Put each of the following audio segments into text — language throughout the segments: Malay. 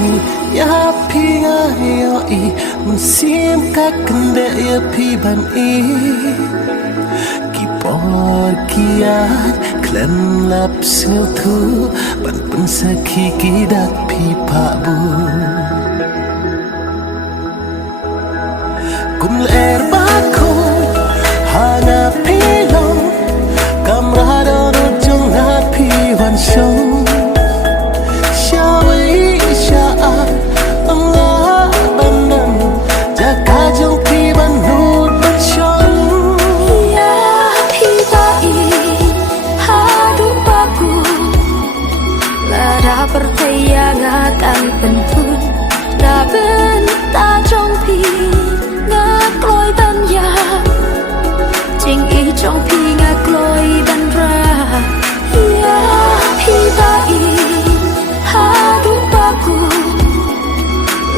si ya pi nga yo I mun sim ka kende ya pi ban I ki por kiat klan lap snil thu ban pun sakhi ki dak pi pa bu kum ler ba ko hana pi long kamrado no jong na pi wan shong percaya akan pentun na benta trong pi ngak loi ban ya jing I trong pi ngak loi ban ra ya pi ba I hadu baku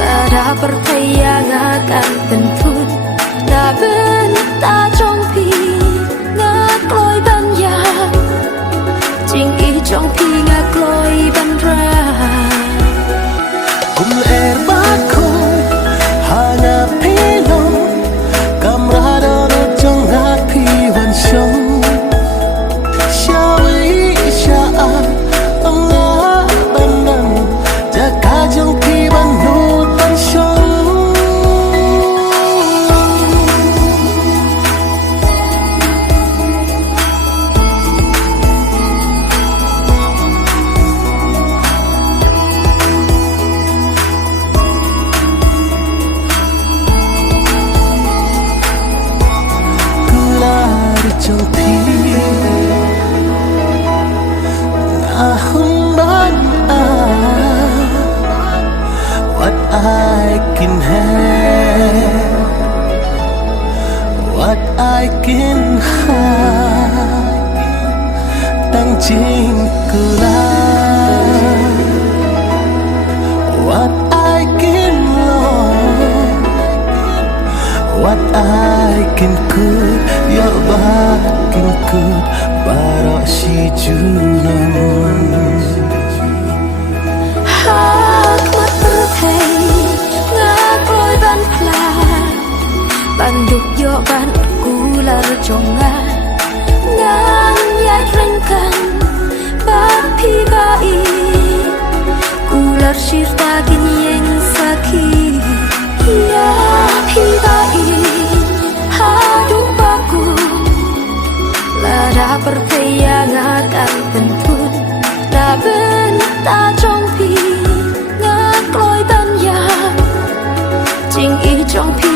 lara percaya akan pentun na benta trong pi ngak loi ban ya jing I trong pi ngak loi ban ra kum er ba ko hana pi long kamrado no jong na pi wan shong shawi sha anga banam jaka jong pi ban no tan shong trong thi hum ban what I can have what I can have tăng chính cula what I can love what I can could your back can could barok si junong hak mat perthei ngak loi ban pla ban duk yo ban kular jongan ngan yai rengkan ban pi bai kular shirta gin yeng sakhi ya pi bai hadu baku lara percaya akan pentun na benta trong pi ngak loi ban ya jing I trong pi